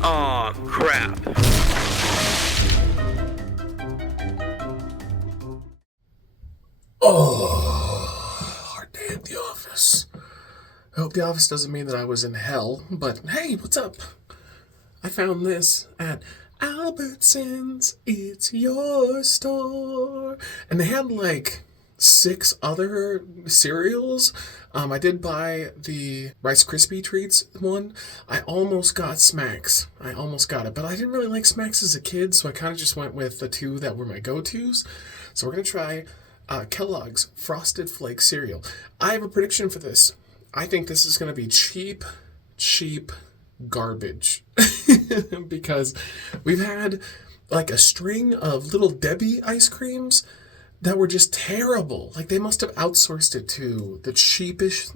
Aw, crap. Oh, hard day at the office. I hope the office doesn't mean that I was in hell, but hey, what's up? I found this at Albertsons, it's your store. And they had like 6 other cereals. I did buy the Rice Krispie Treats one. I almost got Smacks. I almost got it, but I didn't really like Smacks as a kid, so I kind of just went with the 2 that were my go-tos. So we're going to try Kellogg's Frosted Flakes cereal. I have a prediction for this. I think this is going to be cheap garbage. Because we've had like a string of Little Debbie ice creams that were just terrible. Like they must have outsourced it to the cheapest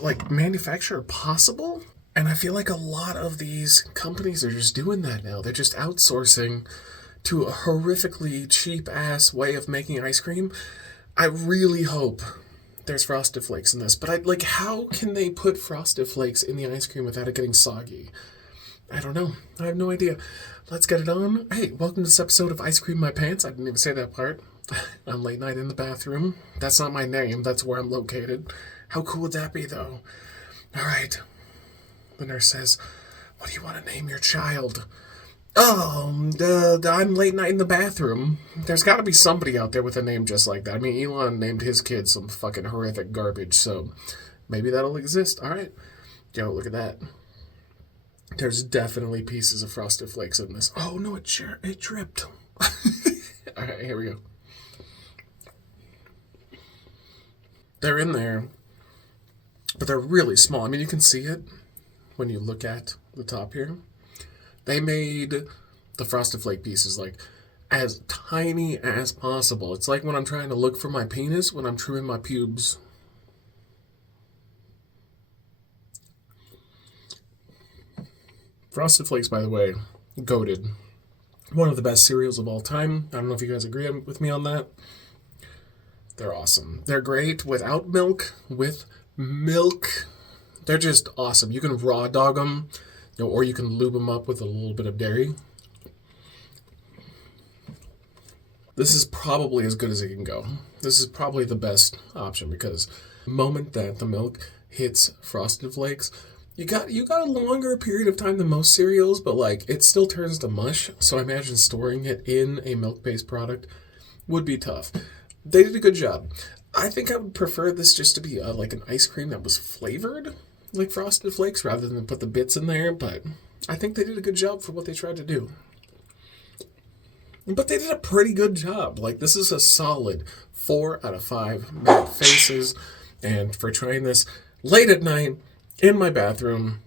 like manufacturer possible. And I feel like a lot of these companies are just doing that now. They're just outsourcing to a horrifically cheap ass way of making ice cream. I really hope there's Frosted Flakes in this, but how can they put Frosted Flakes in the ice cream without it getting soggy? I don't know. I have no idea. Let's get it on. Hey, welcome to this episode of Ice Cream My Pants. I didn't even say that part. I'm late night in the bathroom. That's not my name. That's where I'm located. How cool would that be, though? All right. The nurse says, "What do you want to name your child?" "Oh, I'm late night in the bathroom." There's got to be somebody out there with a name just like that. I mean, Elon named his kid some fucking horrific garbage, so maybe that'll exist. All right. Yo, look at that. There's definitely pieces of Frosted Flakes in this. Oh, no, it dripped. All right, here we go. They're in there, but they're really small. I mean, you can see it when you look at the top here. They made the Frosted Flake pieces like as tiny as possible. It's like when I'm trying to look for my penis when I'm trimming my pubes. Frosted Flakes, by the way, goated. One of the best cereals of all time. I don't know if you guys agree with me on that. They're awesome. They're great without milk, with milk. They're just awesome. You can raw dog them, or you can lube them up with a little bit of dairy. This is probably as good as it can go. This is probably the best option because the moment that the milk hits Frosted Flakes, you got a longer period of time than most cereals, but it still turns to mush. So I imagine storing it in a milk-based product would be tough. They did a good job. I think I would prefer this just to be like an ice cream that was flavored like Frosted Flakes rather than put the bits in there, but I think they did a good job for what they tried to do. But they did a pretty good job. This is a solid 4 out of 5 mad faces. And for trying this late at night in my bathroom,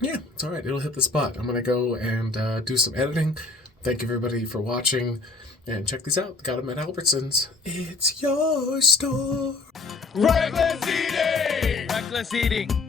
yeah, it's all right. It'll hit the spot. I'm going to go and do some editing. Thank you, everybody, for watching. And check these out. Got them at Albertsons. It's your store. Wreckless Eating! Wreckless Eating!